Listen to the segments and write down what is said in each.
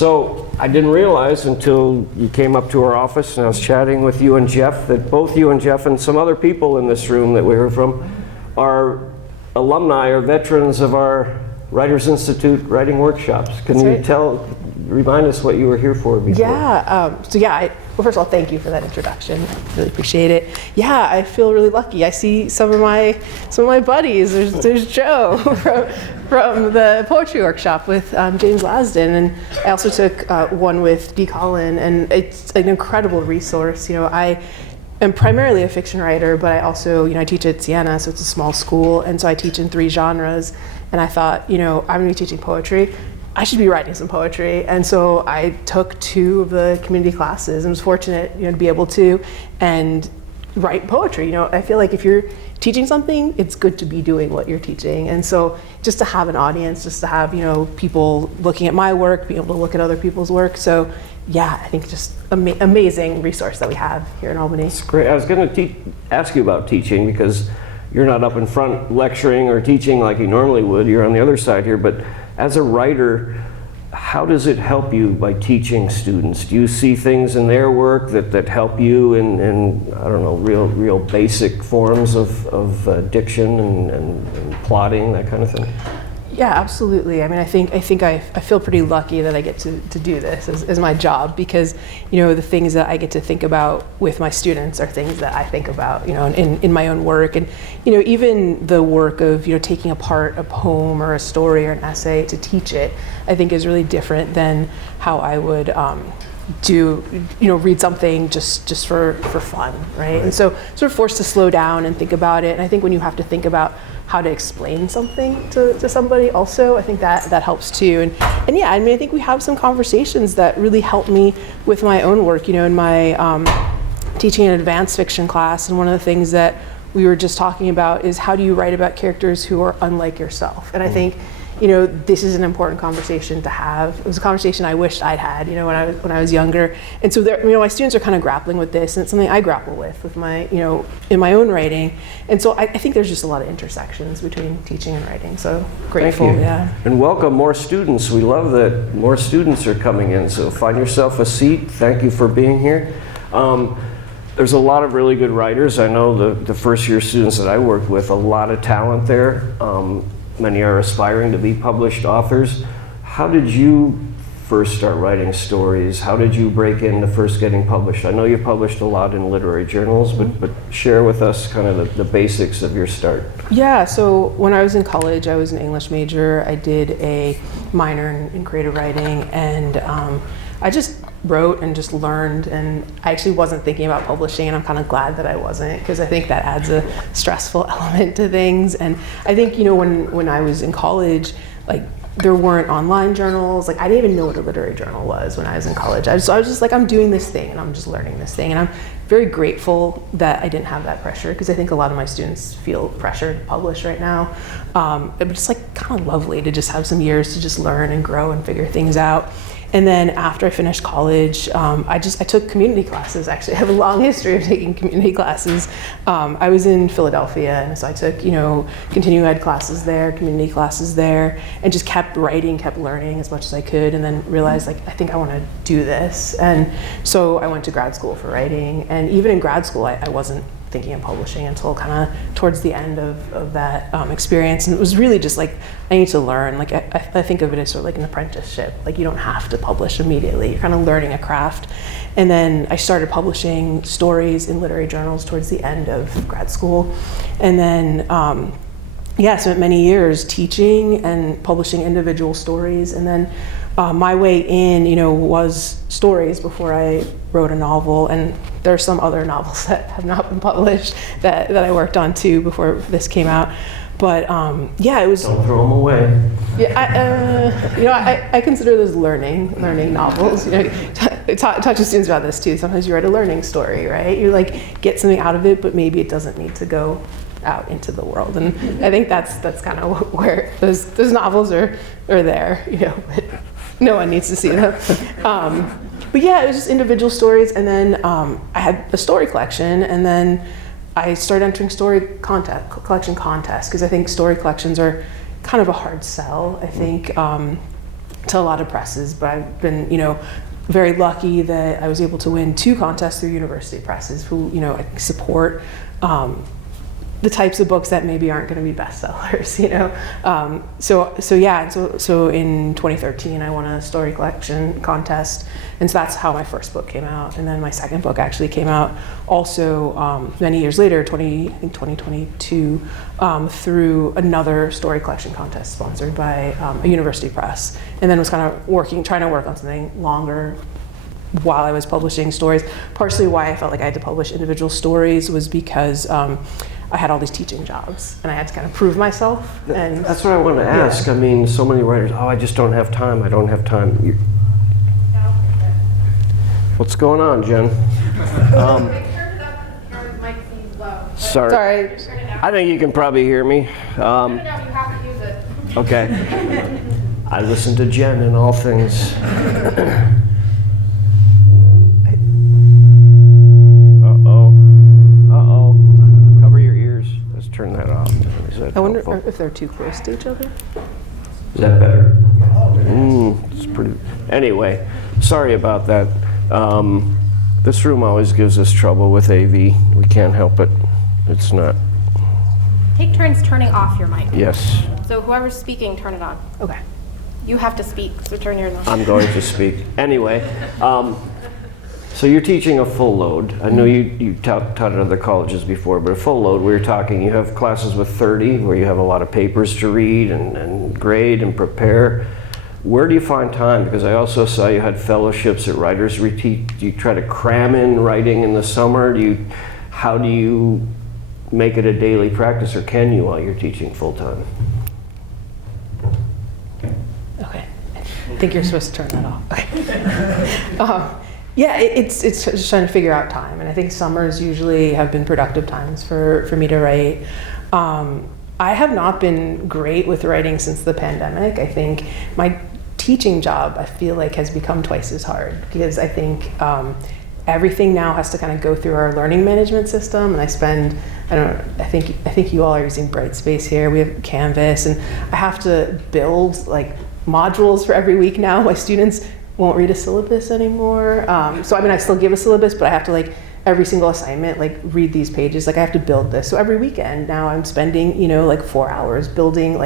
So I didn't realize until you came up to our office and I was chatting with you and Jeff that both you and Jeff and some other people in this room that we heard from are alumni or veterans of our Writers Institute writing workshops. Can you remind us what you were here for before? Yeah, well, first of all, thank you for that introduction. Really appreciate it. Yeah, I feel really lucky. I see some of my buddies. There's Joe from the poetry workshop with James Lasden, and I also took one with Dee Collin, and it's an incredible resource. I am primarily a fiction writer, but I also, I teach at Siena, so it's a small school, and so I teach in 3 genres. And I thought, I'm going to be teaching poetry. I should be writing some poetry. And so I took 2 of the community classes and was fortunate, to be able to and write poetry. I feel like if you're teaching something, it's good to be doing what you're teaching. And so just to have an audience, just to have, people looking at my work, being able to look at other people's work. So yeah, I think just amazing resource that we have here in Albany. It's great. I was going to ask you about teaching because you're not up in front lecturing or teaching like you normally would. You're on the other side here. But as a writer, how does it help you by teaching students? Do you see things in their work that help you in I don't know, real basic forms of diction and plotting, that kind of thing? Yeah, absolutely. I mean, I think I feel pretty lucky that I get to do this as my job, because the things that I get to think about with my students are things that I think about in my own work, and even the work of taking apart a poem or a story or an essay to teach it, I think is really different than how I would read something just for fun, right? And so sort of forced to slow down and think about it. And I think when you have to think about how to explain something to somebody also, I think that helps too. And yeah, I mean, I think we have some conversations that really help me with my own work, in my teaching an advanced fiction class. And one of the things that we were just talking about is how do you write about characters who are unlike yourself? And I think this is an important conversation to have. It was a conversation I wished I'd had, when I was younger. And so my students are kind of grappling with this, and it's something I grapple with my, in my own writing. And so I think there's just a lot of intersections between teaching and writing. So grateful, Thank you. Yeah. And welcome more students. We love that more students are coming in. So find yourself a seat. Thank you for being here. There's a lot of really good writers. I know the first year students that I worked with, a lot of talent there. Many are aspiring to be published authors. How did you first start writing stories? How did you break into first getting published? I know you've published a lot in literary journals, but share with us kind of the basics of your start. Yeah, so when I was in college, I was an English major. I did a minor in creative writing, and I just wrote and just learned, and I actually wasn't thinking about publishing, and I'm kind of glad that I wasn't, because I think that adds a stressful element to things. And I think when I was in college, like, there weren't online journals. Like, I didn't even know what a literary journal was when I was in college. I was just like, I'm doing this thing and I'm just learning this thing, and I'm very grateful that I didn't have that pressure, because I think a lot of my students feel pressure to publish right now. It was just like kind of lovely to just have some years to just learn and grow and figure things out. And then after I finished college, I took community classes. Actually, I have a long history of taking community classes. I was in Philadelphia, and so I took, continuing ed classes there, community classes there, and just kept writing, kept learning as much as I could, and then realized, like, I think I want to do this. And so I went to grad school for writing, and even in grad school, I wasn't thinking of publishing until kind of towards the end of that experience. And it was really just like, I need to learn. Like, I think of it as sort of like an apprenticeship. Like, you don't have to publish immediately. You're kind of learning a craft. And then I started publishing stories in literary journals towards the end of grad school. And then, spent many years teaching and publishing individual stories. And then my way in, was stories before I wrote a novel, and there are some other novels that have not been published that I worked on too before this came out. But it was. Don't throw them away. Yeah, I consider those learning novels. Talk to students about this too. Sometimes you write a learning story, right? You like get something out of it, but maybe it doesn't need to go out into the world. And I think that's kind of where those novels are there, but no one needs to see them. But yeah, it was just individual stories, and then I had a story collection, and then I started entering story collection contests, because I think story collections are kind of a hard sell. I think to a lot of presses, but I've been, very lucky that I was able to win 2 contests through university presses who, support the types of books that maybe aren't going to be bestsellers, So in 2013, I won a story collection contest, and so that's how my first book came out. And then my second book actually came out also many years later, 2022, through another story collection contest sponsored by a university press, and then was kind of trying to work on something longer while I was publishing stories. Partially why I felt like I had to publish individual stories was because I had all these teaching jobs, and I had to kind of prove myself. And that's what I want to ask. I mean, so many writers, I just don't have time. I don't have time. What's going on, Jen? Sorry. I think you can probably hear me. Okay. I listen to Jen in all things. Turn that off. I wonder if they're too close to each other. Is that better? It's pretty. Anyway, sorry about that. This room always gives us trouble with AV. We can't help it. It's not. Take turns turning off your mic. Yes. So whoever's speaking, turn it on. Okay. You have to speak, so turn yours on. I'm going to speak. Anyway, so you're teaching a full load. I know you taught at other colleges before, but a full load, we were talking, you have classes with 30 where you have a lot of papers to read and grade and prepare. Where do you find time? Because I also saw you had fellowships at Writers Retreat. Do you try to cram in writing in the summer? How do you make it a daily practice, or can you while you're teaching full time? Okay. I think you're supposed to turn that off. Okay. Yeah, it's just trying to figure out time, and I think summers usually have been productive times for me to write. I have not been great with writing since the pandemic. I think my teaching job, I feel like, has become twice as hard, because I think everything now has to kind of go through our learning management system, and I think you all are using Brightspace here. We have Canvas, and I have to build like modules for every week now. My students won't read a syllabus anymore. So I still give a syllabus, but I have to every single assignment, read these pages. I have to build this. So every weekend now I'm spending, 4 hours building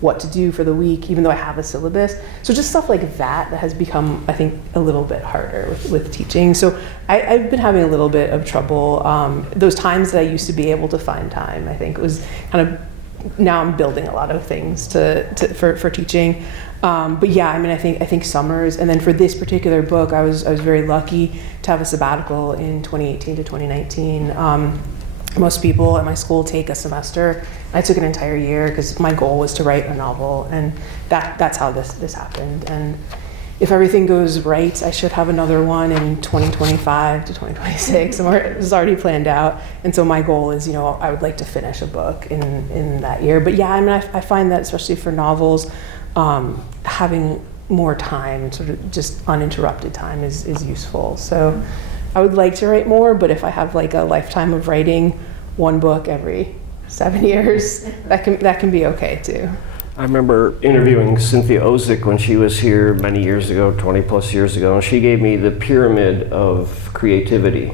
what to do for the week, even though I have a syllabus. So just stuff like that has become, I think, a little bit harder with teaching. So I've been having a little bit of trouble. Those times that I used to be able to find time, I think it was kind of, now I'm building a lot of things for teaching. But yeah, I think summers, and then for this particular book, I was very lucky to have a sabbatical in 2018 to 2019. Most people at my school take a semester. I took an entire year because my goal was to write a novel, and that's how this happened. And if everything goes right, I should have another one in 2025 to 2026. It's already planned out. And so my goal is, I would like to finish a book in that year. But yeah, I find that especially for novels, having more time, sort of just uninterrupted time is useful. So I would like to write more, but if I have a lifetime of writing one book every 7 years, that can be okay too. I remember interviewing Cynthia Ozick when she was here many years ago, 20 plus years ago, and she gave me the pyramid of creativity.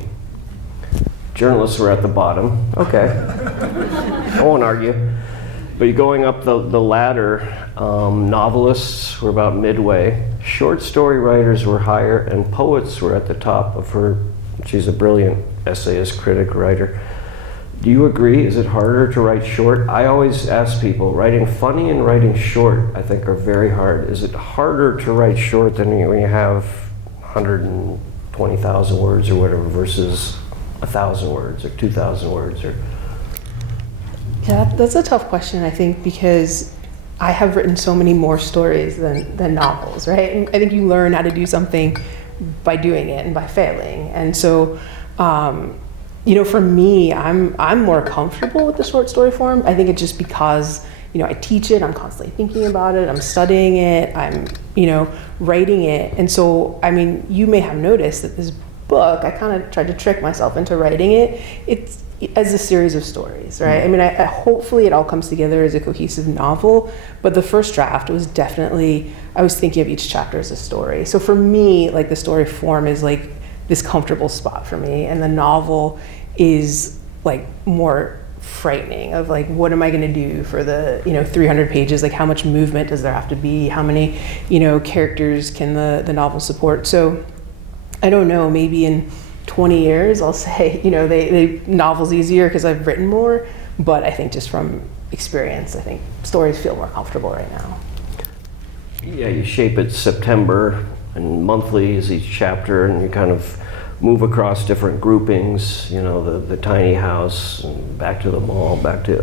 Journalists were at the bottom. Okay. I won't argue. But going up the ladder, novelists were about midway, short story writers were higher, and poets were at the top of her. She's a brilliant essayist, critic, writer. Do you agree? Is it harder to write short? I always ask people, writing funny and writing short, I think, are very hard. Is it harder to write short than when you have 120,000 words or whatever versus 1,000 words or 2,000 words? Yeah, that's a tough question, I think, because I have written so many more stories than novels, right? And I think you learn how to do something by doing it and by failing. And so, for me, I'm more comfortable with the short story form. I think it's just because, I teach it, I'm constantly thinking about it, I'm studying it, I'm, writing it. And so, you may have noticed that this book, I kind of tried to trick myself into writing it. It's as a series of stories, right? I mean, I hopefully it all comes together as a cohesive novel, but the first draft was definitely, I was thinking of each chapter as a story. So for me, like the story form is like this comfortable spot for me, and the novel is like more frightening of like, what am I going to do for the 300 pages? Like, how much movement does there have to be? How many characters can the novel support? So I don't know, maybe in 20 years I'll say they novels easier because I've written more, but I think just from experience, I think stories feel more comfortable right now. Yeah, you shape it September, and monthly is each chapter, and you kind of move across different groupings, the tiny house, and back to the mall, back to,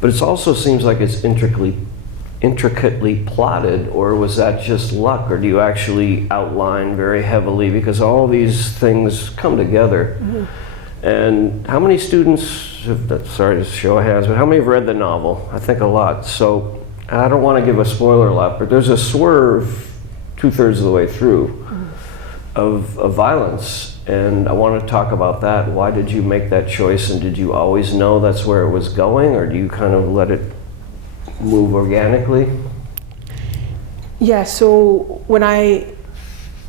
but it also seems like it's intricately plotted, or was that just luck, or do you actually outline very heavily, because all these things come together? Mm-hmm. And how many students, sorry to show of hands, but how many have read the novel? I think a lot. So I don't want to give a spoiler alert, but there's a swerve 2/3 of the way through of violence, and I want to talk about that. Why did you make that choice, and did you always know that's where it was going, or do you kind of let it move organically? Yeah, so when I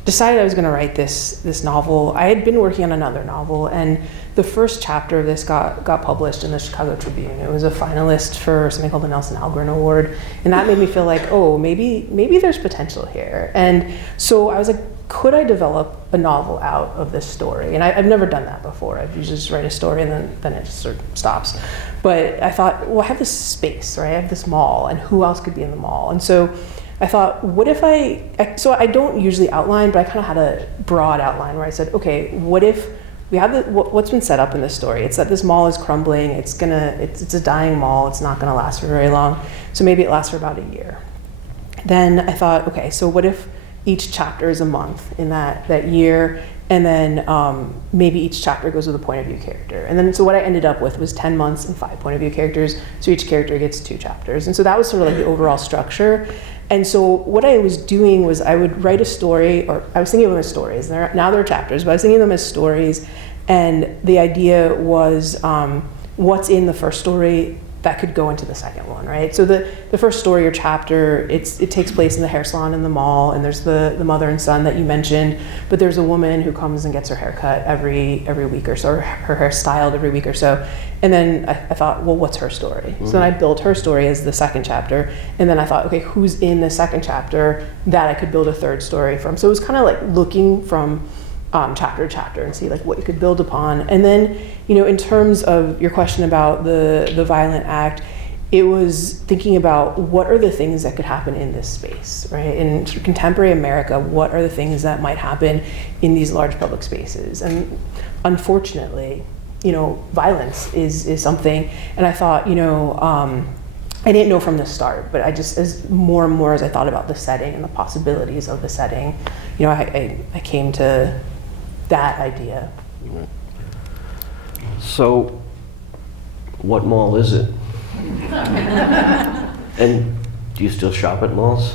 decided I was going to write this novel, I had been working on another novel, and the first chapter of this got published in the Chicago Tribune. It was a finalist for something called the Nelson Algren Award, and that made me feel like, oh, maybe there's potential here. And so I was like, could I develop a novel out of this story? And I've never done that before. I've usually just write a story and then it just sort of stops. But I thought, well, I have this space, right? I have this mall, and who else could be in the mall? And so I thought, what if so I don't usually outline, but I kind of had a broad outline where I said, okay, what if we have what's been set up in this story? It's that this mall is crumbling. It's a dying mall. It's not gonna last for very long. So maybe it lasts for about a year. Then I thought, okay, so what if each chapter is a month in that year, and then maybe each chapter goes with a point of view character. And then so what I ended up with was 10 months and 5 point of view characters, so each character gets 2 chapters. And so that was sort of like the overall structure. And so what I was doing was I would write a story, or I was thinking of them as stories. Now they're chapters, but I was thinking of them as stories. And the idea was what's in the first story that could go into the second one, right? So the first story or chapter, it takes place in the hair salon in the mall, and there's the mother and son that you mentioned, but there's a woman who comes and gets her hair cut every week or so, or her hair styled every week or so. And then I thought, well, what's her story? Mm-hmm. So then I built her story as the second chapter, and then I thought, okay, who's in the second chapter that I could build a third story from? So it was kind of like looking from chapter to chapter and see like what you could build upon. And then, in terms of your question about the violent act, it was thinking about what are the things that could happen in this space, right? In contemporary America, what are the things that might happen in these large public spaces? And unfortunately, violence is something. And I thought, I didn't know from the start, but I just, as more and more as I thought about the setting and the possibilities of the setting, I came to that idea. So, what mall is it? And do you still shop at malls?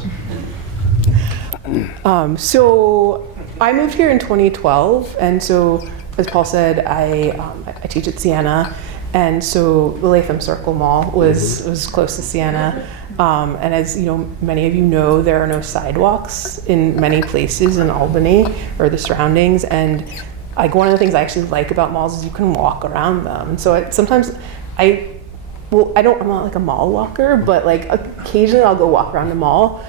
So I moved here in 2012, and so as Paul said, I teach at Siena, and so the Latham Circle Mall was close to Siena. And as many of you know, there are no sidewalks in many places in Albany or the surroundings. And one of the things I actually like about malls is you can walk around them. So I'm not like a mall walker, but like occasionally I'll go walk around the mall.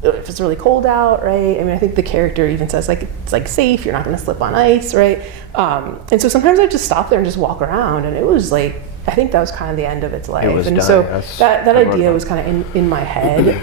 If it's really cold out, right? I mean, I think the character even says like it's like safe, you're not going to slip on ice, right? And so sometimes I just stop there and just walk around, and it was like, I think that was kind of the end of its life. It was and dying. so that idea was kind of in my head.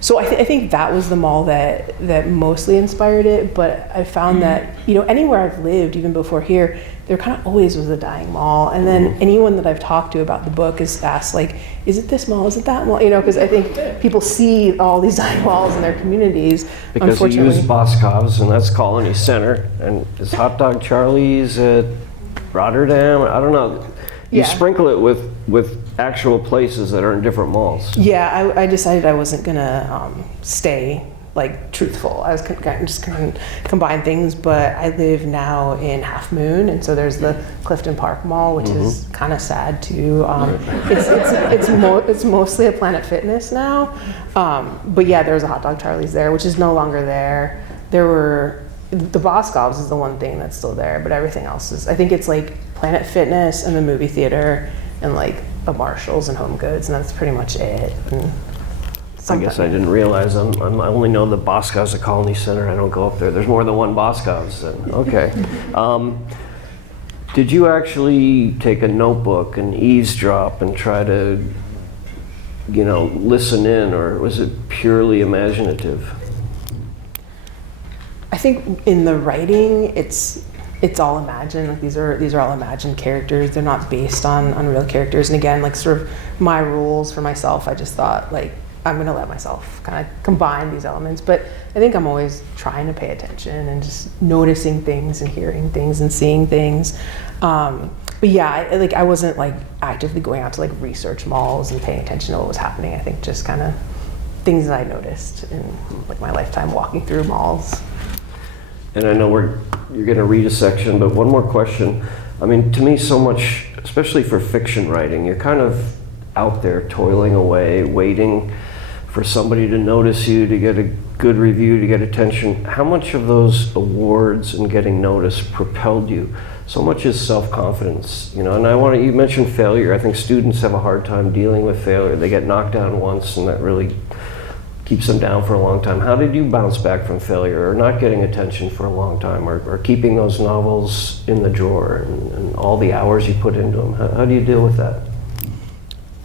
So I think that was the mall that mostly inspired it. But I found that anywhere I've lived, even before here, there kind of always was a dying mall. And then anyone that I've talked to about the book is asked like, is it this mall? Is it that mall? Because I think people see all these dying malls in their communities. Because you use Boscov's, and that's Colony Center, and is Hot Dog Charlie's at Rotterdam? I don't know. You sprinkle it with actual places that are in different malls. Yeah, I decided I wasn't gonna stay like truthful. I was just kind of combine things, but I live now in Half Moon, and so there's the Clifton Park Mall, which is kind of sad too. It's mostly a Planet Fitness now, but yeah, there's a Hot Dog Charlie's there, which is no longer there. There were the Boscov's is the one thing that's still there, but everything else is. I think it's like Planet Fitness and the movie theater and like a Marshalls and Home Goods, and that's pretty much it. And I guess I didn't realize I only know the Boscov's at Colony Center. I don't go up there. There's more than one Boscov's. Okay. Did you actually take a notebook and eavesdrop and try to, listen in, or was it purely imaginative? I think in the writing, it's all imagined. Like these are all imagined characters. They're not based on real characters. And again, like sort of my rules for myself, I just thought like, I'm going to let myself kind of combine these elements, but I think I'm always trying to pay attention and just noticing things and hearing things and seeing things. But yeah, I wasn't like actively going out to like research malls and paying attention to what was happening. I think just kind of things that I noticed in like my lifetime walking through malls. And I know you're going to read a section, but one more question. I mean, to me, so much, especially for fiction writing, you're kind of out there toiling away, waiting for somebody to notice you, to get a good review, to get attention. How much of those awards and getting noticed propelled you? So much is self-confidence, and you mentioned failure. I think students have a hard time dealing with failure. They get knocked down once and that really keeps them down for a long time. How did you bounce back from failure, or not getting attention for a long time, or keeping those novels in the drawer and all the hours you put into them? How do you deal with that?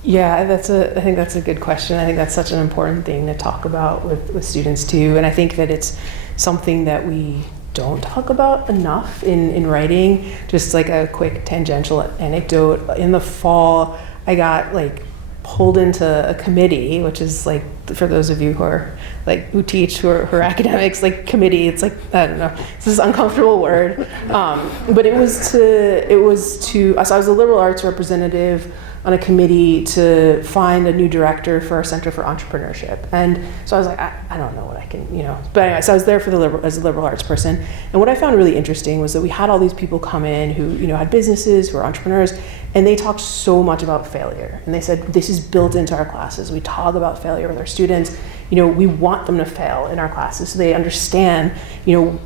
Yeah, I think that's a good question. I think that's such an important thing to talk about with students too. And I think that it's something that we don't talk about enough in writing. Just like a quick tangential anecdote. In the fall, I got like pulled into a committee, which is like, for those of you who are like who teach, who are academics, like committee, it's like, I don't know, it's this uncomfortable word. But it was to so I was a liberal arts representative on a committee to find a new director for our Center for Entrepreneurship. And so I was like, I don't know what I can, But anyway, so I was there as a liberal arts person. And what I found really interesting was that we had all these people come in who, had businesses, who are entrepreneurs, and they talked so much about failure. And they said, this is built into our classes. We talk about failure with our students. We want them to fail in our classes so they understand,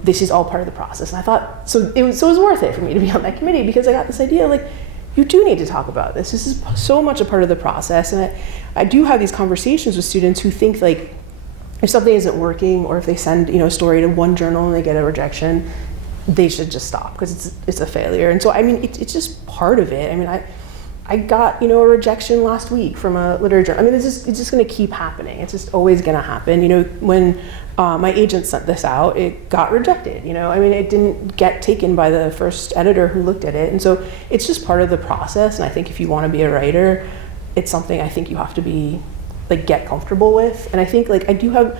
this is all part of the process. And I thought, so it was worth it for me to be on that committee, because I got this idea, like, you do need to talk about this. This is so much a part of the process. And I do have these conversations with students who think like, if something isn't working, or if they send a story to one journal and they get a rejection, they should just stop because it's a failure. And so I mean, it's just part of it. I mean, I got a rejection last week from a literature. I mean, it's just going to keep happening. It's just always going to happen. When my agent sent this out, it got rejected. I mean, it didn't get taken by the first editor who looked at it. And so it's just part of the process. And I think if you want to be a writer, it's something I think you have to be like get comfortable with. And I think like I do have,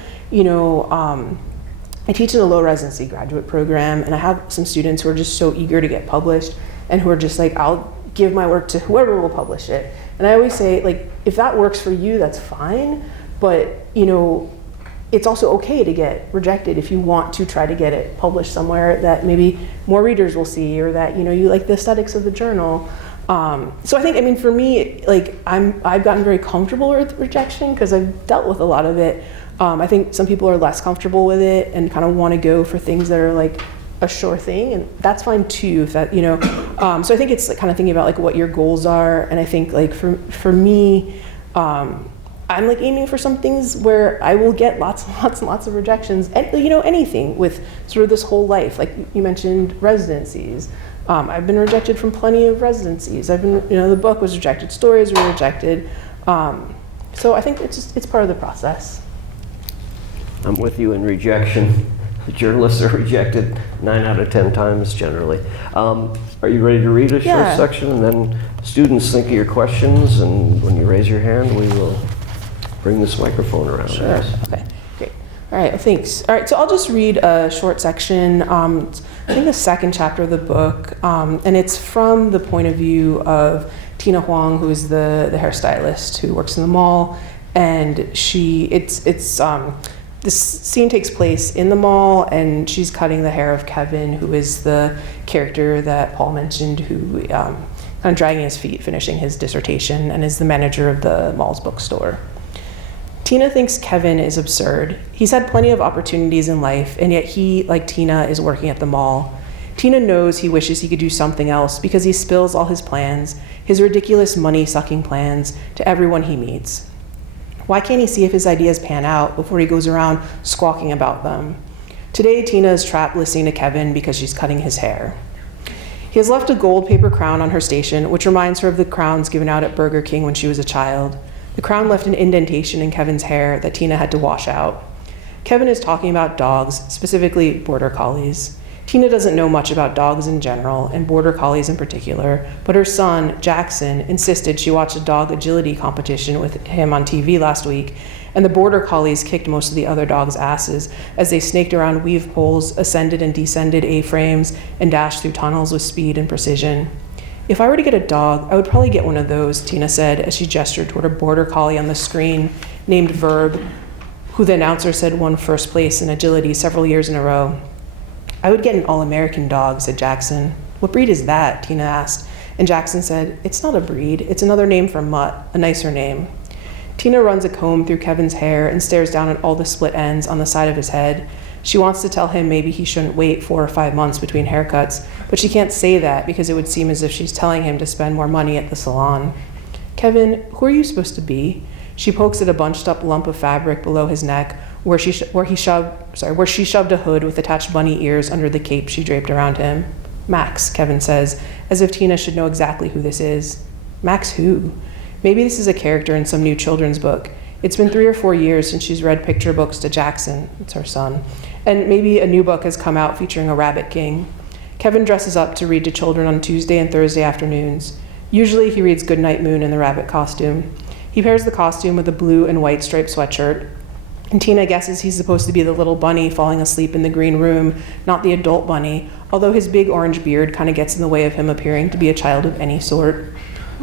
I teach in a low-residency graduate program, and I have some students who are just so eager to get published and who are just like, I'll give my work to whoever will publish it. And I always say, like, if that works for you, that's fine. But, it's also okay to get rejected if you want to try to get it published somewhere that maybe more readers will see, or that, you like the aesthetics of the journal. So I think, for me, like, I've gotten very comfortable with rejection because I've dealt with a lot of it. I think some people are less comfortable with it and kind of want to go for things that are like a sure thing, and that's fine too. If that, so I think it's like kind of thinking about like what your goals are, and I think like for me, I'm like aiming for some things where I will get lots and lots and lots of rejections, and anything with sort of this whole life. Like you mentioned residencies. I've been rejected from plenty of residencies. I've been, the book was rejected, stories were rejected. So I think it's part of the process. I'm with you in rejection. The journalists are rejected 9 out of 10 times generally. Are you ready to read a short section? And then students think of your questions, and when you raise your hand, we will bring this microphone around. Sure. Okay, great. All right, well, thanks. All right, so I'll just read a short section. I think the second chapter of the book, and it's from the point of view of Tina Huang, who is the hairstylist who works in the mall, and This scene takes place in the mall, and she's cutting the hair of Kevin, who is the character that Paul mentioned, who kind of dragging his feet, finishing his dissertation, and is the manager of the mall's bookstore. Tina thinks Kevin is absurd. He's had plenty of opportunities in life, and yet he, like Tina, is working at the mall. Tina knows he wishes he could do something else because he spills all his plans, his ridiculous money-sucking plans, to everyone he meets. Why can't he see if his ideas pan out before he goes around squawking about them? Today, Tina is trapped listening to Kevin because she's cutting his hair. He has left a gold paper crown on her station, which reminds her of the crowns given out at Burger King when she was a child. The crown left an indentation in Kevin's hair that Tina had to wash out. Kevin is talking about dogs, specifically border collies. Tina doesn't know much about dogs in general, and border collies in particular, but her son, Jackson, insisted she watched a dog agility competition with him on TV last week, and the border collies kicked most of the other dogs' asses as they snaked around weave poles, ascended and descended A-frames, and dashed through tunnels with speed and precision. If I were to get a dog, I would probably get one of those, Tina said as she gestured toward a border collie on the screen named Verb, who the announcer said won first place in agility several years in a row. I would get an all-American dog, said Jackson. What breed is that? Tina asked. And Jackson said, it's not a breed. It's another name for mutt, a nicer name. Tina runs a comb through Kevin's hair and stares down at all the split ends on the side of his head. She wants to tell him maybe he shouldn't wait 4 or 5 months between haircuts, but she can't say that because it would seem as if she's telling him to spend more money at the salon. Kevin, who are you supposed to be? She pokes at a bunched up lump of fabric below his neck where she shoved a hood with attached bunny ears under the cape she draped around him. Max, Kevin says, as if Tina should know exactly who this is. Max who? Maybe this is a character in some new children's book. It's been 3 or 4 years since she's read picture books to Jackson, it's her son, and maybe a new book has come out featuring a rabbit king. Kevin dresses up to read to children on Tuesday and Thursday afternoons. Usually he reads Goodnight Moon in the rabbit costume. He pairs the costume with a blue and white striped sweatshirt, and Tina guesses he's supposed to be the little bunny falling asleep in the green room, not the adult bunny, although his big orange beard kind of gets in the way of him appearing to be a child of any sort.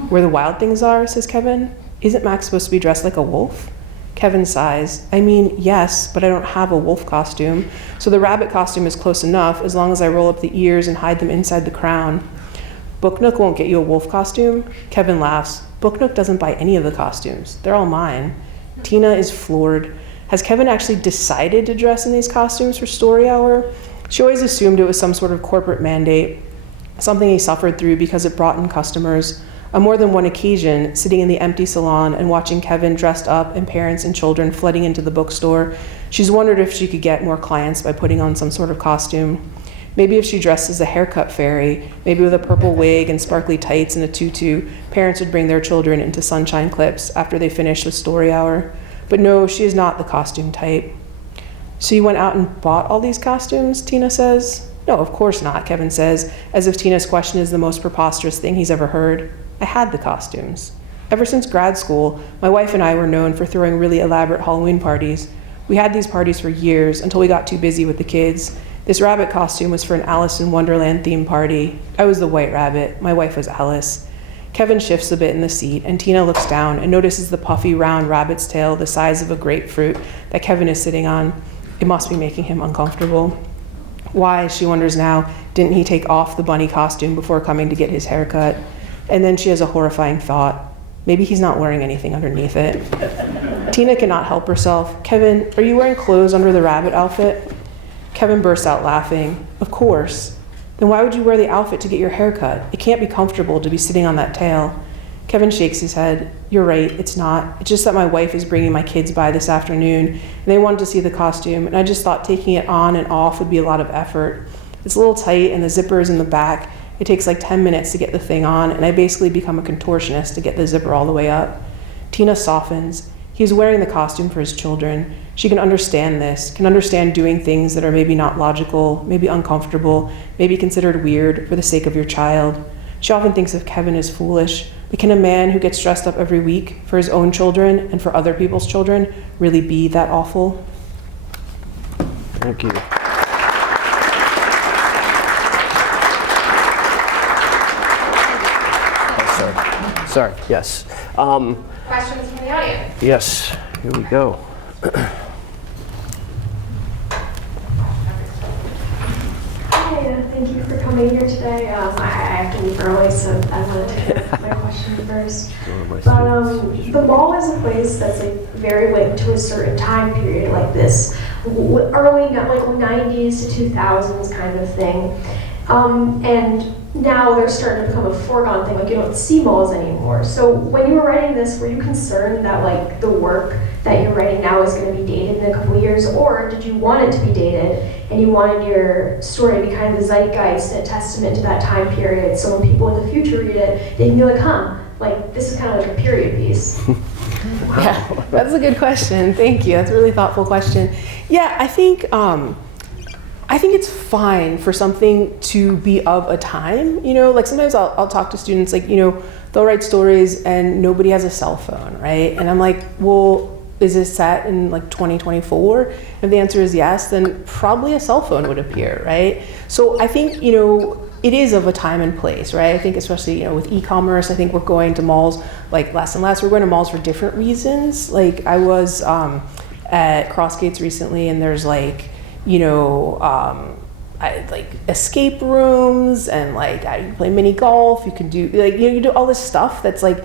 Where the wild things are, says Kevin. Isn't Max supposed to be dressed like a wolf? Kevin sighs. I mean, yes, but I don't have a wolf costume, so the rabbit costume is close enough as long as I roll up the ears and hide them inside the crown. Book Nook won't get you a wolf costume? Kevin laughs. Book Nook doesn't buy any of the costumes. They're all mine. Tina is floored. Has Kevin actually decided to dress in these costumes for story hour? She always assumed it was some sort of corporate mandate, something he suffered through because it brought in customers. On more than one occasion, sitting in the empty salon and watching Kevin dressed up and parents and children flooding into the bookstore, she's wondered if she could get more clients by putting on some sort of costume. Maybe if she dressed as a haircut fairy, maybe with a purple wig and sparkly tights and a tutu, parents would bring their children into sunshine clips after they finished with story hour. But no, she is not the costume type. So you went out and bought all these costumes, Tina says. No, of course not, Kevin says, as if Tina's question is the most preposterous thing he's ever heard. I had the costumes. Ever since grad school, my wife and I were known for throwing really elaborate Halloween parties. We had these parties for years until we got too busy with the kids. This rabbit costume was for an Alice in Wonderland theme party. I was the White Rabbit. My wife was Alice. Kevin shifts a bit in the seat, and Tina looks down and notices the puffy, round rabbit's tail the size of a grapefruit that Kevin is sitting on. It must be making him uncomfortable. Why, she wonders now, didn't he take off the bunny costume before coming to get his haircut? And then she has a horrifying thought. Maybe he's not wearing anything underneath it. Tina cannot help herself. Kevin, are you wearing clothes under the rabbit outfit? Kevin bursts out laughing. Of course. Then why would you wear the outfit to get your hair cut? It can't be comfortable to be sitting on that tail. Kevin shakes his head. You're right, it's not. It's just that my wife is bringing my kids by this afternoon, and they wanted to see the costume, and I just thought taking it on and off would be a lot of effort. It's a little tight, and the zipper is in the back. It takes like 10 minutes to get the thing on, and I basically become a contortionist to get the zipper all the way up. Tina softens. He's wearing the costume for his children. She can understand this, can understand doing things that are maybe not logical, maybe uncomfortable, maybe considered weird for the sake of your child. She often thinks of Kevin as foolish, but can a man who gets dressed up every week for his own children and for other people's children really be that awful? Thank you. Oh, sorry, yes. Questions from the audience? Yes, here we go. Thank you for coming here today. I have to leave early, so I wanted to get my question first. But the mall is a place that's like very linked to a certain time period, like this early, like 90s to 2000s kind of thing. And now they're starting to become a foregone thing. Like you don't see malls anymore. So when you were writing this, were you concerned that like the work that you're writing now is going to be dated in a couple of years, or did you want it to be dated and you wanted your story to be kind of the zeitgeist and a testament to that time period, so when people in the future read it, they can be like, like this is kind of like a period piece. Yeah, that's a good question. Thank you. That's a really thoughtful question. Yeah, I think it's fine for something to be of a time, like sometimes I'll talk to students, like, they'll write stories and nobody has a cell phone, right? And I'm like, well, is this set in like 2024? If the answer is yes, then probably a cell phone would appear, right? So I think, it is of a time and place, right? I think especially, with e-commerce, I think we're going to malls like less and less. We're going to malls for different reasons. Like I was at Crossgates recently, and there's like, like escape rooms, and like you play mini golf. You can do like you do all this stuff that's like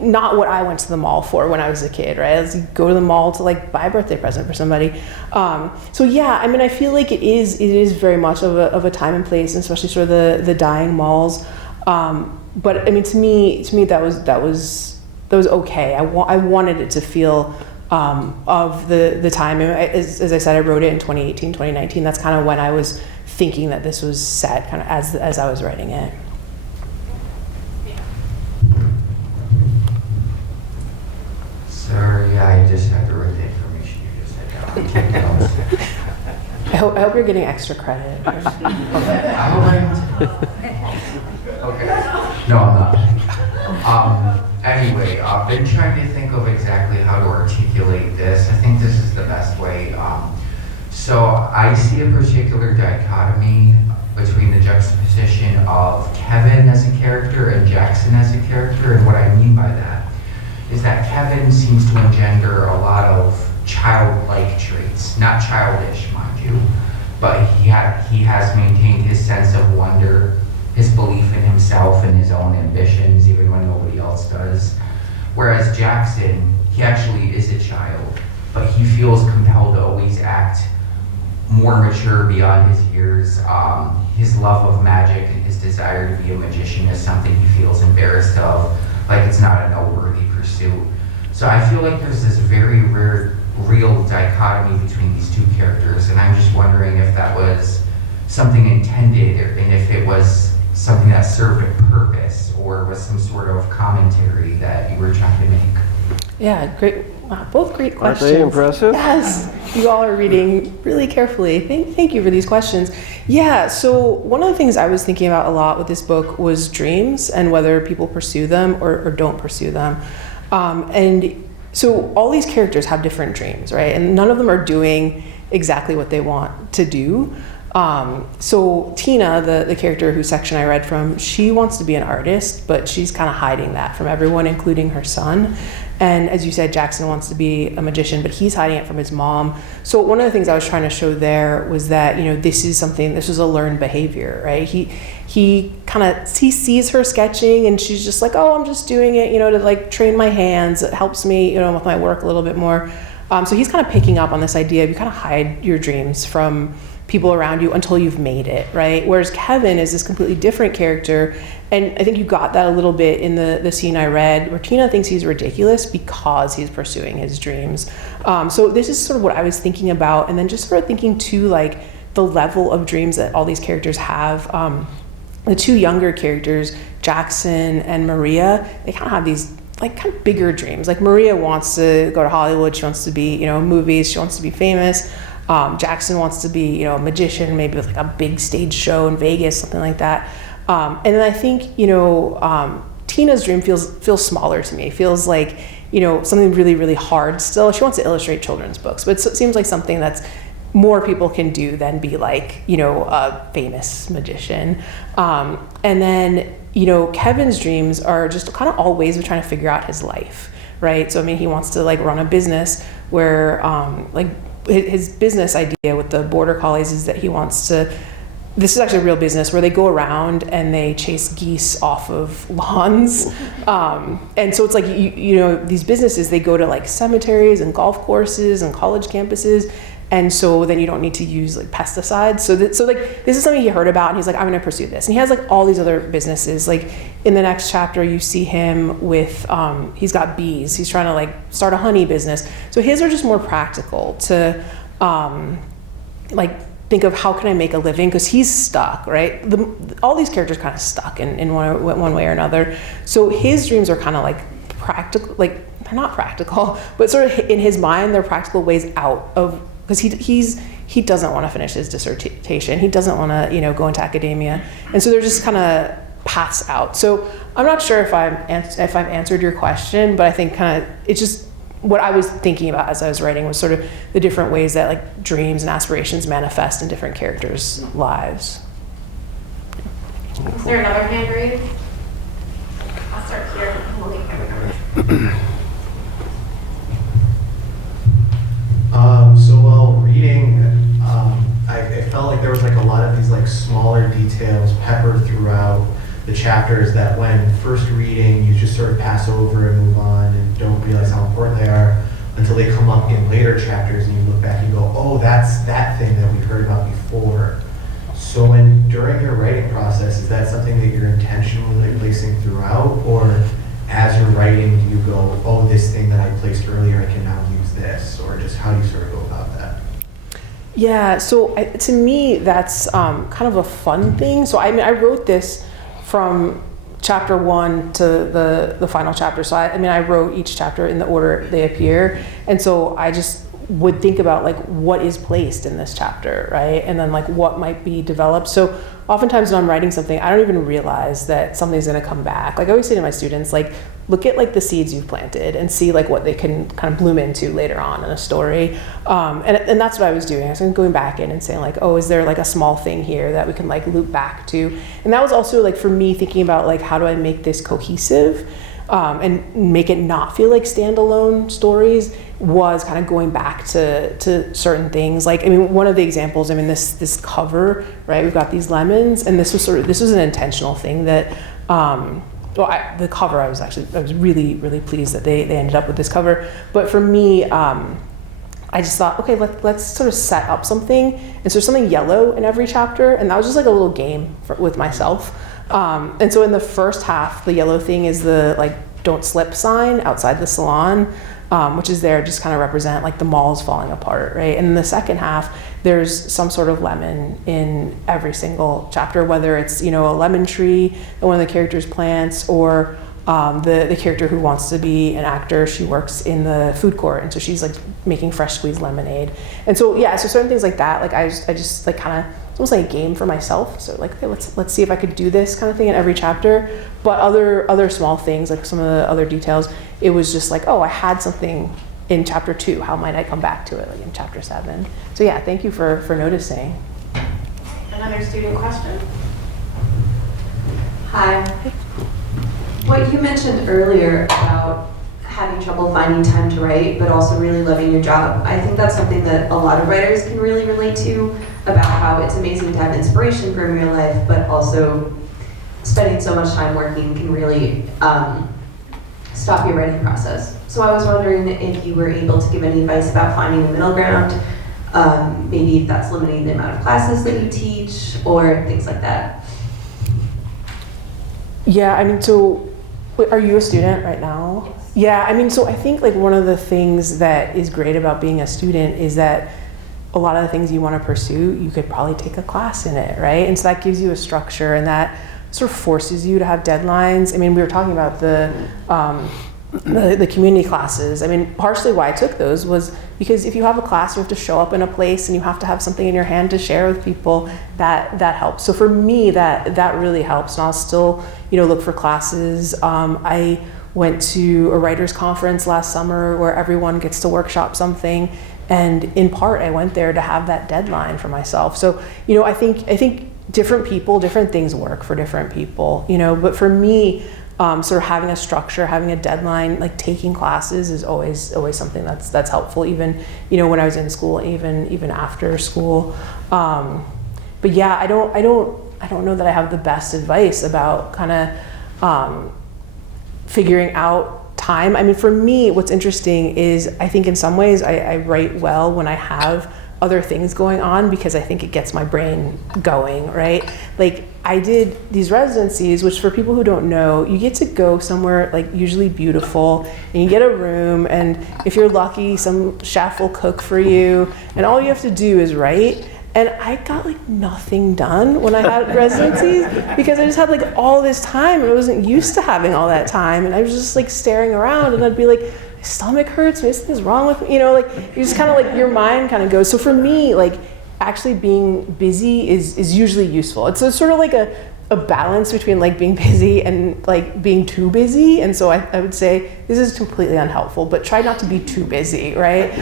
not what I went to the mall for when I was a kid, right? Let's go to the mall to like buy a birthday present for somebody. So yeah, I mean, I feel like it is very much of a time and place, and especially sort of the dying malls. But I mean, to me, that was okay. I wanted it to feel of the time. And as I said, I wrote it in 2018, 2019. That's kind of when I was thinking that this was set, kind of as I was writing it. Sorry, I just had to write the information you just had down. I hope you're getting extra credit. I hope I am. Okay. No, I'm not. Anyway, I've been trying to think of exactly how to articulate this. I think this is the best way. So I see a particular dichotomy between the juxtaposition of Kevin as a character and Jackson as a character, and what I mean by that is that Kevin seems to engender a lot of childlike traits, not childish, mind you, but he has maintained his sense of wonder, his belief in himself and his own ambitions, even when nobody else does. Whereas Jackson, he actually is a child, but he feels compelled to always act more mature beyond his years. His love of magic and his desire to be a magician is something he feels embarrassed of, like it's not a noteworthy pursuit. So I feel like there's this very real dichotomy between these two characters, and I'm just wondering if that was something intended, and if it was something that served a purpose, or was some sort of commentary that you were trying to make. Yeah, great. Wow, both great questions. Aren't they impressive? Yes, you all are reading really carefully. Thank you for these questions. Yeah, so one of the things I was thinking about a lot with this book was dreams and whether people pursue them or don't pursue them. And so all these characters have different dreams, right? And none of them are doing exactly what they want to do. So Tina, the character whose section I read from, she wants to be an artist, but she's kind of hiding that from everyone, including her son. And as you said, Jackson wants to be a magician, but he's hiding it from his mom. So one of the things I was trying to show there was that, this is a learned behavior, right? He sees her sketching, and she's just like, oh, I'm just doing it, to like train my hands. It helps me, with my work a little bit more. So he's kind of picking up on this idea of you kind of hide your dreams from people around you until you've made it, right? Whereas Kevin is this completely different character, and I think you got that a little bit in the scene I read, where Tina thinks he's ridiculous because he's pursuing his dreams. So this is sort of what I was thinking about, and then just sort of thinking too, like the level of dreams that all these characters have. The two younger characters, Jackson and Maria, they kind of have these like kind of bigger dreams. Like Maria wants to go to Hollywood, she wants to be, movies, she wants to be famous. Jackson wants to be, a magician, maybe with like a big stage show in Vegas, something like that. And then I think, Tina's dream feels smaller to me. It feels like, something really, really hard still. She wants to illustrate children's books, but it seems like something that's more people can do than be like, a famous magician. And then, Kevin's dreams are just kind of all ways of trying to figure out his life, right? So, I mean, he wants to like run a business where, his business idea with the border collies is that he wants to this is actually a real business where they go around and they chase geese off of lawns. And so it's like, you know, these businesses, they go to like cemeteries and golf courses and college campuses. And so then you don't need to use like pesticides. So like this is something he heard about and he's like, I'm gonna pursue this. And he has like all these other businesses. Like in the next chapter, you see him with, he's got bees. He's trying to like start a honey business. So his are just more practical to like think of how can I make a living, because he's stuck, right? All these characters kind of stuck in one way or another. So his dreams are kind of like practical, like they're not practical, but sort of in his mind, they're practical ways out of, because he doesn't want to finish his dissertation. He doesn't want to, you know, go into academia. And so they're just kind of paths out. So I'm not sure if I've answered your question, but I think kind of, it's just, what I was thinking about as I was writing was sort of the different ways that like dreams and aspirations manifest in different characters' lives. Is there another hand raised? I'll start here and we'll make everyone. So while reading, I felt like there was like a lot of these like smaller details peppered throughout the chapters that when first reading, you just sort of pass over and move on and don't realize how important they are until they come up in later chapters and you look back and go, oh, that's that thing that we heard about before. So during your writing process, is that something that you're intentionally like placing throughout, or as you're writing, do you go, oh, this thing that I placed earlier, I can now use this, or just how do you sort of go about that? Yeah, so to me, that's kind of a fun thing. So I mean, I wrote this from chapter 1 to the final chapter. So I wrote each chapter in the order they appear. And so I just would think about like what is placed in this chapter, right? And then like what might be developed. So oftentimes when I'm writing something, I don't even realize that something's gonna come back. Like I always say to my students, like look at like the seeds you've planted and see like what they can kind of bloom into later on in a story. And that's what I was doing. I was going back in and saying like, oh, is there like a small thing here that we can like loop back to? And that was also like for me thinking about like, how do I make this cohesive and make it not feel like standalone stories, was kind of going back to certain things. Like, I mean, one of the examples, I mean, this cover, right? We've got these lemons, and this was an intentional thing that, the cover, I was really, really pleased that they ended up with this cover. But for me, I just thought, okay, let's sort of set up something. And so there's something yellow in every chapter, and that was just like a little game with myself. And so in the first half, the yellow thing is the like don't slip sign outside the salon, which is there just kind of represent like the mall's falling apart, right? And in the second half, there's some sort of lemon in every single chapter, whether it's, you know, a lemon tree that one of the characters plants, or the character who wants to be an actor, she works in the food court, and so she's like making fresh squeezed lemonade. And so yeah, so certain things like that, like I just like kind of, it's almost like a game for myself. So like, okay, let's see if I could do this kind of thing in every chapter. But other small things, like some of the other details, it was just like, oh, I had something in chapter 2. How might I come back to it like in chapter 7? So yeah, thank you for noticing. Another student question? Hi. What you mentioned earlier about having trouble finding time to write, but also really loving your job, I think that's something that a lot of writers can really relate to, about how it's amazing to have inspiration from your life, but also spending so much time working can really stop your writing process. So I was wondering if you were able to give any advice about finding the middle ground, maybe if that's limiting the amount of classes that you teach, or things like that. Yeah, I mean, so are you a student right now? Yes. Yeah, I mean, so I think like one of the things that is great about being a student is that a lot of the things you want to pursue, you could probably take a class in it, right? And so that gives you a structure, and that sort of forces you to have deadlines. I mean, we were talking about the community classes. I mean, partially why I took those was because if you have a class, you have to show up in a place and you have to have something in your hand to share with people. That helps. So for me, that really helps. And I'll still, you know, look for classes. I went to a writers conference last summer where everyone gets to workshop something. And in part, I went there to have that deadline for myself. So, you know, I think different people, different things work for different people, you know, but for me, sort of having a structure, having a deadline, like taking classes is always something that's helpful, even, you know, when I was in school, even after school. But but yeah, I don't know that I have the best advice about kind of figuring out time. I mean, for me, what's interesting is I think in some ways I write well when I have other things going on, because I think it gets my brain going, right? Like I did these residencies, which for people who don't know, you get to go somewhere like usually beautiful, and you get a room, and if you're lucky, some chef will cook for you, and all you have to do is write. And I got like nothing done when I had residencies, because I just had like all this time, and I wasn't used to having all that time, and I was just like staring around, and I'd be like, my stomach hurts, maybe something's wrong with me, like you just kind of like, your mind kind of goes. So for me, like actually being busy is usually useful. It's sort of like a balance between like being busy and like being too busy. And so I would say this is completely unhelpful, but try not to be too busy, right?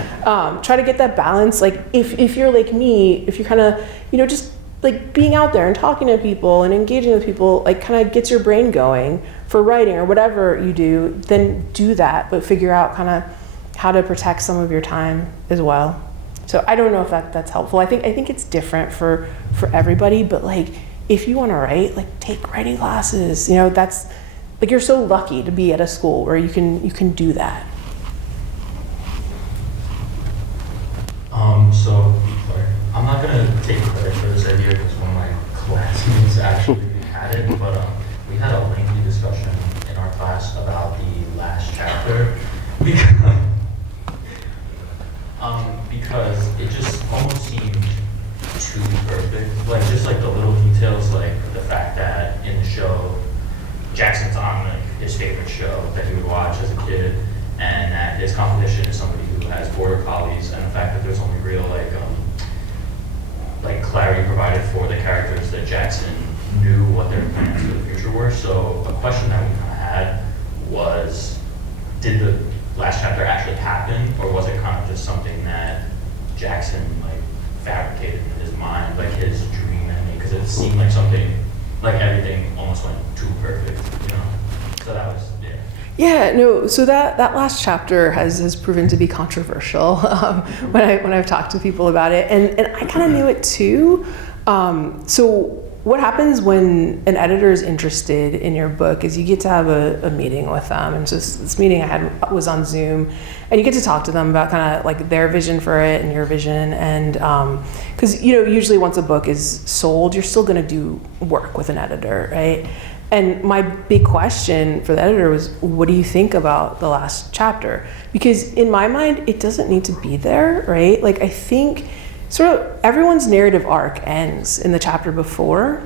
Try to get that balance. Like if you're like me, if you're kind of, just like being out there and talking to people and engaging with people, like kind of gets your brain going for writing or whatever you do, then do that, but figure out kind of how to protect some of your time as well. So I don't know if that's helpful. I think it's different for everybody, but like if you want to write, like take writing classes. That's like, you're so lucky to be at a school where you can do that. So I'm not gonna take credit for this idea because one of my classmates actually had it, but we had a lengthy discussion in our class about the last chapter because it just almost seemed too perfect. Like just like the little details, like the fact that in the show, Jackson's on like his favorite show that he would watch as a kid, and that his competition is somebody who has border collies, and the fact that there's only real like clarity provided for the characters that Jackson knew what their plans for the future were. So a question that we kind of had was, did the last chapter actually happen, or was it kind of just something that Jackson like fabricated in his mind, like his dream ending? Because it seemed like something, like everything almost went too perfect, So that was, yeah. Yeah, no. So that last chapter has proven to be controversial when I've talked to people about it, and I kind of knew it too. So what happens when an editor is interested in your book is you get to have a meeting with them, and just this meeting I had was on Zoom, and you get to talk to them about kind of like their vision for it and your vision, and because usually once a book is sold, you're still going to do work with an editor, right? And my big question for the editor was, what do you think about the last chapter? Because in my mind, it doesn't need to be there, right? Like I think sort of everyone's narrative arc ends in the chapter before,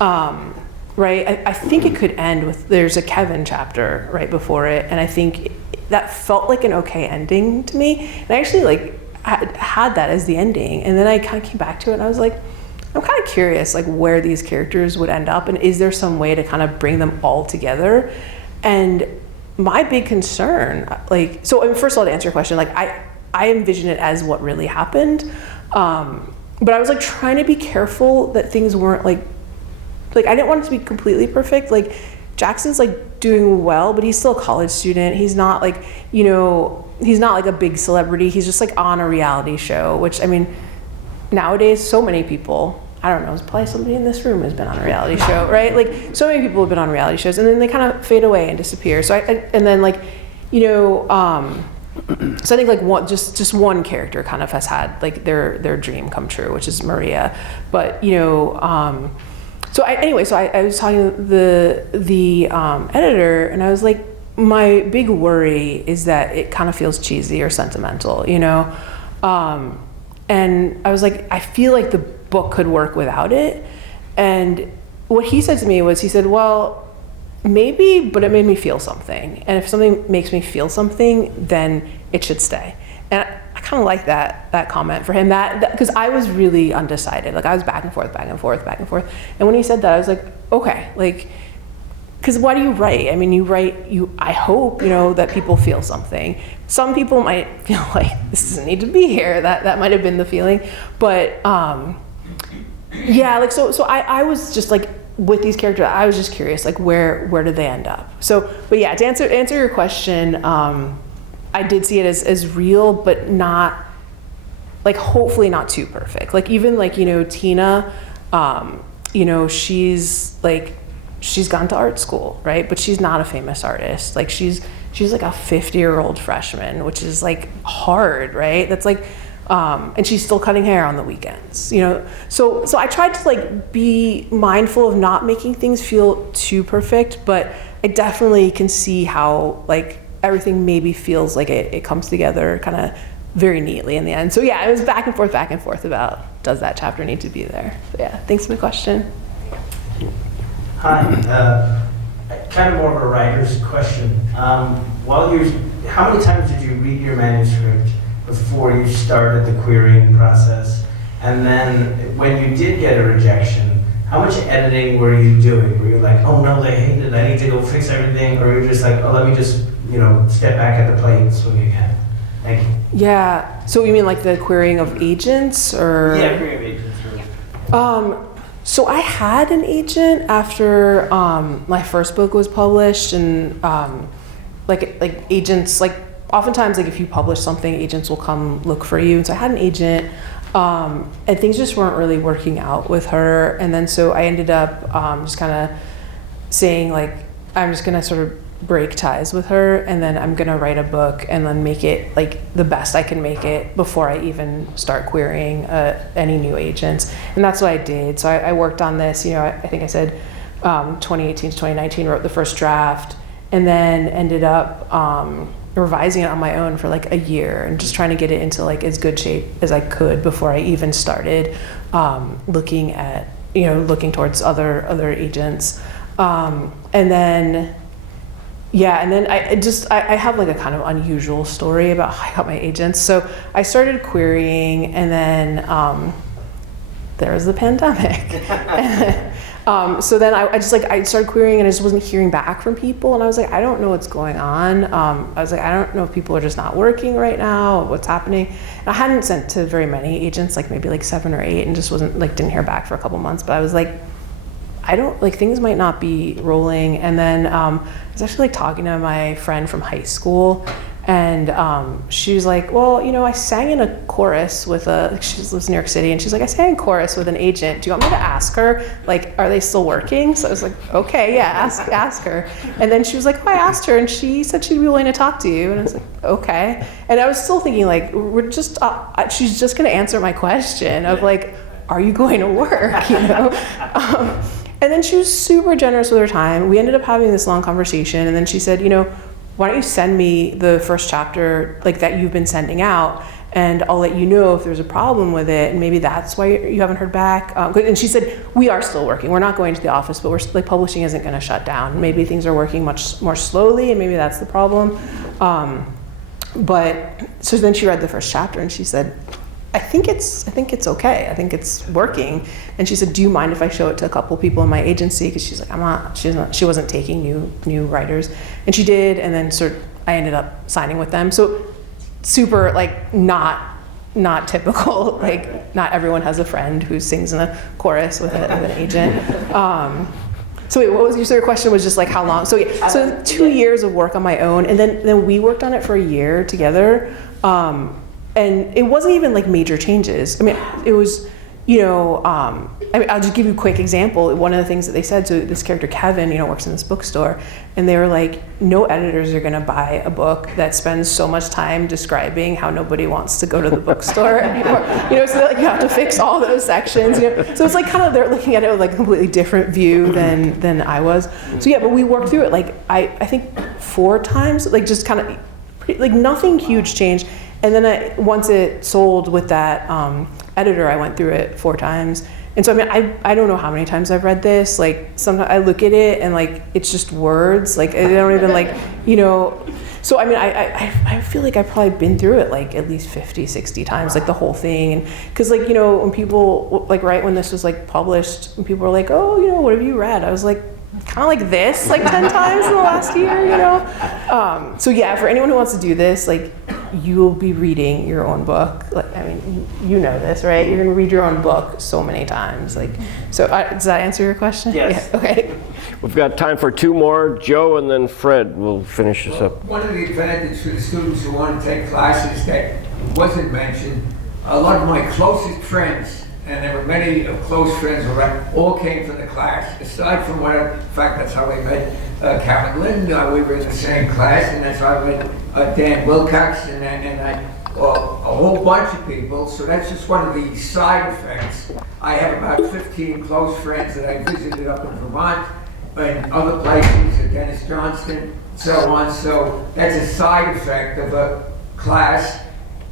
right? I think it could end with, there's a Kevin chapter right before it, and I think that felt like an okay ending to me. And I actually like had that as the ending, and then I kind of came back to it and I was like, I'm kind of curious like where these characters would end up, and is there some way to kind of bring them all together? And my big concern, like, so I mean, first of all, to answer your question, like I envision it as what really happened, but I was like trying to be careful that things weren't like I didn't want it to be completely perfect. Like Jackson's like doing well, but he's still a college student. He's not like, he's not like a big celebrity. He's just like on a reality show, which I mean, nowadays so many people, I don't know, probably somebody in this room has been on a reality show, right? Like so many people have been on reality shows, and then they kind of fade away and disappear. So and then like, so I think like just one character kind of has had like their dream come true, which is Maria. But so I was talking to the editor, and I was like, my big worry is that it kind of feels cheesy or sentimental, and I was like, I feel like the book could work without it. And what he said to me was, he said, well, maybe, but it made me feel something. And if something makes me feel something, then it should stay. And I kind of like that comment for him, that because I was really undecided. Like I was back and forth. And when he said that, I was like, okay, like, because why do you write? I mean, I hope, that people feel something. Some people might feel like this doesn't need to be here. That might have been the feeling. But yeah, like, so I was just like, with these characters, I was just curious, like where did they end up? So, but yeah, to answer your question, I did see it as real, but not like hopefully not too perfect. Like even like, you know, Tina, you know, she's gone to art school, right? But she's not a famous artist. Like she's like a 50-year-old freshman, which is like hard, right? That's like, and she's still cutting hair on the weekends, you know? So I tried to like be mindful of not making things feel too perfect, but I definitely can see how like everything maybe feels like it comes together kind of very neatly in the end. So yeah, it was back and forth about, does that chapter need to be there? So yeah, thanks for the question. Hi, kind of more of a writer's question. How many times did you read your manuscript before you started the querying process? And then when you did get a rejection, how much editing were you doing? Were you like, oh no, they hate it, I need to go fix everything? Or were you just like, oh, let me just, you know, step back at the plate and swing again? Thank you. Yeah, so you mean like the querying of agents or? Yeah, querying of agents. So I had an agent after my first book was published, and like agents, like oftentimes like if you publish something, agents will come look for you. And so I had an agent, and things just weren't really working out with her. And then so I ended up just kind of saying like, I'm just gonna sort of break ties with her, and then I'm gonna write a book and then make it like the best I can make it before I even start querying any new agents. And that's what I did. So I worked on this, you know, I think I said 2018 to 2019, wrote the first draft, and then ended up revising it on my own for like a year and just trying to get it into like as good shape as I could before I even started looking towards other agents. And then I have like a kind of unusual story about how I got my agents. So I started querying, and then there was the pandemic. So then I started querying, and I just wasn't hearing back from people. And I was like, I don't know what's going on. I was like, I don't know if people are just not working right now, what's happening. And I hadn't sent to very many agents, like maybe like 7 or 8, and just didn't hear back for a couple months. But I was like, things might not be rolling. And then I was actually like talking to my friend from high school, and she was like, well, you know, I sang in a chorus with she lives in New York City, and she's like, I sang in chorus with an agent. Do you want me to ask her, like, are they still working? So I was like, okay, yeah, ask her. And then she was like, oh, I asked her, and she said she'd be willing to talk to you. And I was like, okay. And I was still thinking like, she's just gonna answer my question of like, are you going to work, you know? And then she was super generous with her time. We ended up having this long conversation, and then she said, you know, why don't you send me the first chapter like that you've been sending out, and I'll let you know if there's a problem with it, and maybe that's why you haven't heard back. And she said, we are still working. We're not going to the office, but we're like, publishing isn't going to shut down. Maybe things are working much more slowly, and maybe that's the problem. But so then she read the first chapter, and she said, I think it's okay. I think it's working. And she said, do you mind if I show it to a couple people in my agency? Because she's like, she wasn't taking new writers. And she did, and then I ended up signing with them. So super like not typical, like not everyone has a friend who sings in a chorus with an agent. So wait, what was your question? Was just like how long? So yeah, so 2 years of work on my own, and then we worked on it for a year together. And it wasn't even like major changes. I mean, it was, you know, I'll just give you a quick example. One of the things that they said, so this character Kevin, you know, works in this bookstore, and they were like, no editors are gonna buy a book that spends so much time describing how nobody wants to go to the bookstore anymore. You know, so like you have to fix all those sections. You know? So it's like kind of they're looking at it with like a completely different view than I was. So yeah, but we worked through it like I think 4 times, like just kind of like nothing huge changed. And then once it sold with that editor, I went through it 4 times. And so, I mean, I don't know how many times I've read this. Like, sometimes I look at it and, like, it's just words. Like, I don't even, like, you know. So, I mean, I feel like I've probably been through it, like, at least 50, 60 times, like, the whole thing. And because, like, you know, when people, like, right when this was, like, published, when people were like, oh, you know, what have you read? I was like, kind of like this, like 10 times in the last year, you know? So, yeah, for anyone who wants to do this, like, you will be reading your own book. Like, I mean, you know this, right? You're gonna read your own book so many times. Like, so does that answer your question? Yes. Yeah, okay. We've got time for 2 more. Joe and then Fred will finish this up. One of the advantages for the students who want to take classes that wasn't mentioned a lot of my closest friends, and there were many close friends, all came from the class. Aside from in fact, that's how I met Karin Lin. We were in the same class, and that's how I met Dan Wilcox, and a whole bunch of people. So that's just one of the side effects. I have about 15 close friends that I visited up in Vermont and other places, at Dennis Johnston, so on. So that's a side effect of a class.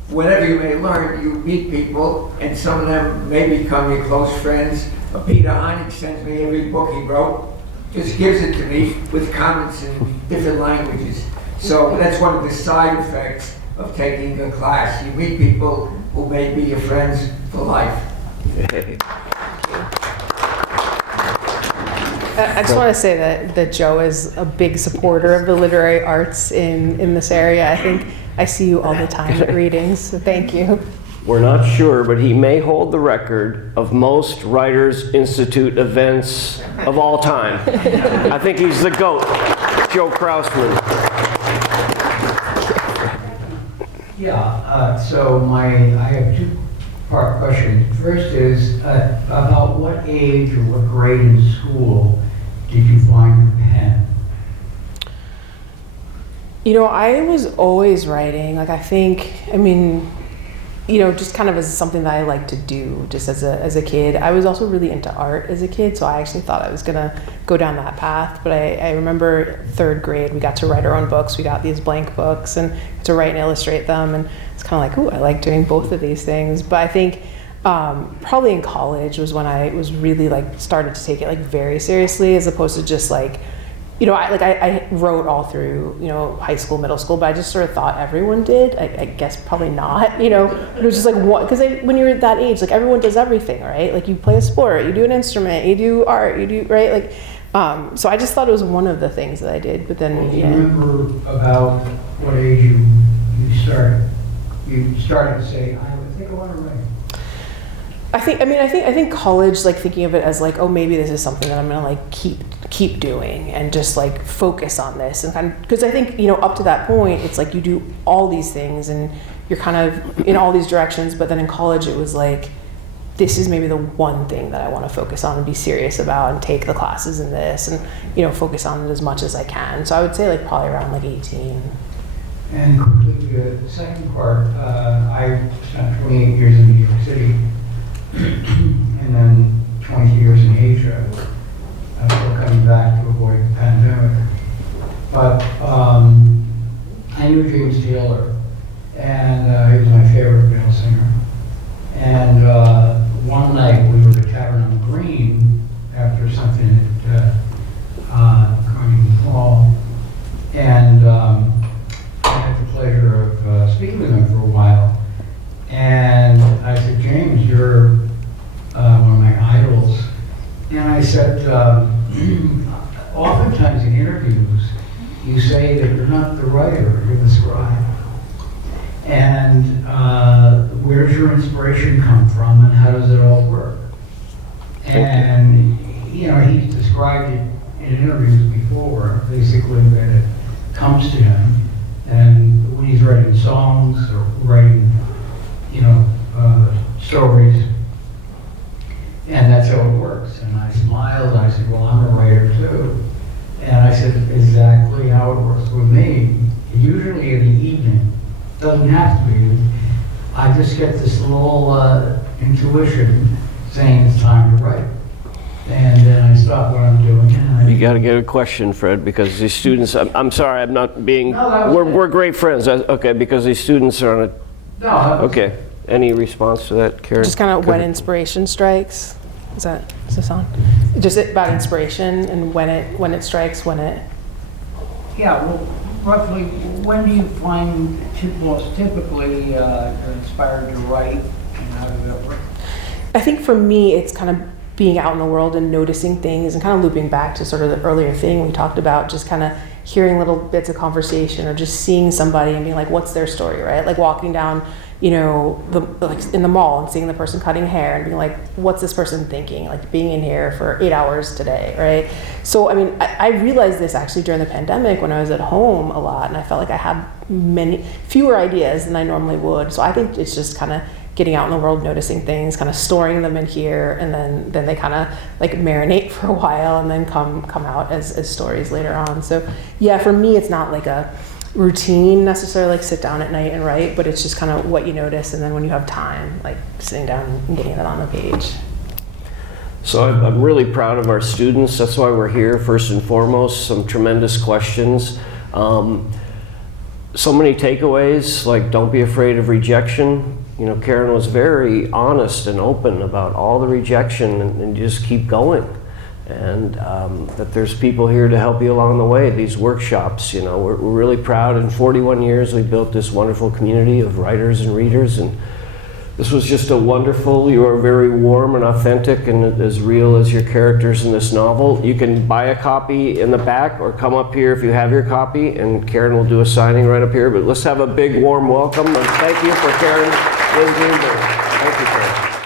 Whatever you may learn, you meet people, and some of them may become your close friends. Peter Heinig sends me every book he wrote, just gives it to me with comments in different languages. So that's one of the side effects of taking the class. You meet people who may be your friends for life. I just want to say that Joe is a big supporter of the literary arts in this area. I think I see you all the time at readings, so thank you. We're not sure, but he may hold the record of most Writers Institute events of all time. I think he's the GOAT, Joe Krausman. Yeah, so I have two-part question. First is, about what age or what grade in school did you find your pen? You know, I was always writing. Like, just kind of as something that I like to do just as a kid. I was also really into art as a kid, so I actually thought I was gonna go down that path. But I remember third grade, we got to write our own books. We got these blank books and to write and illustrate them. And it's kind of like, ooh, I like doing both of these things. But I think probably in college was when I was really started to take it very seriously, as opposed to just I wrote all through, high school, middle school, but I just sort of thought everyone did. I guess probably not, It was just what, because when you're at that age, everyone does everything, right? You play a sport, you do an instrument, you do art, you do, right? So I just thought it was one of the things that I did, but then, Do you remember about what age you started? You started to say, I think I want to write. I think college, thinking of it as oh, maybe this is something that I'm gonna keep doing and just focus on this, and because I think up to that point it's you do all these things and you're kind of in all these directions, but then in college it was this is maybe the one thing that I want to focus on and be serious about and take the classes in this and focus on it as much as I can. So I would say probably around 18. And quickly, the second part, I spent 28 years in New York City and then 20 years in Asia before coming back to avoid the pandemic. But I knew James Taylor, and he was my favorite male singer. And one night we were at Tavern on the Green after something at Carnegie Hall, and I had the pleasure of speaking with him for a while. And I said, James, you're one of my idols. And I said, oftentimes in interviews, you say that you're not the writer, you're the scribe. And where does your inspiration come from, and how does it all work? And he's described it in interviews before, basically that it comes to him, and when he's writing songs or writing, stories, and that's how it works. And I smiled, and I said, well, I'm a writer too. And I said, exactly how it works with me. Usually in the evening, doesn't have to be. I just get this little intuition saying it's time to write. And then I stop what I'm doing. And You got to get a question, Fred, because these students, I'm sorry, I'm not being, No, we're great friends. Okay, because these students are on a, no, okay. Any response to that, Karen? Just kind of Go when ahead. inspiration strikes. Is this on? Just about inspiration and when it strikes, yeah, well, roughly, when do you find most typically you're inspired to write, and how does that work? I think for me, it's kind of being out in the world and noticing things and kind of looping back to sort of the earlier thing we talked about, just kind of hearing little bits of conversation or just seeing somebody and being what's their story, right? Walking down, in the mall and seeing the person cutting hair and being what's this person thinking? Being in here for 8 hours today, right? So, I realized this actually during the pandemic when I was at home a lot, and I felt I had fewer ideas than I normally would. So I think it's just kind of getting out in the world, noticing things, kind of storing them in here, and then they kind of like marinate for a while and then come out as stories later on. So yeah, for me, it's not like a routine necessarily, like sit down at night and write, but it's just kind of what you notice, and then when you have time, like sitting down and getting it on the page. So I'm really proud of our students. That's why we're here, first and foremost. Some tremendous questions. So many takeaways, like don't be afraid of rejection. You know, Karin was very honest and open about all the rejection, and just keep going. And that there's people here to help you along the way, these workshops. You know, we're really proud. In 41 years, we built this wonderful community of writers and readers, and this was just a wonderful, you are very warm and authentic and as real as your characters in this novel. You can buy a copy in the back or come up here if you have your copy, and Karin will do a signing right up here. But let's have a big warm welcome and thank you for Karin Lin-Greenberg. Thank you, Karin.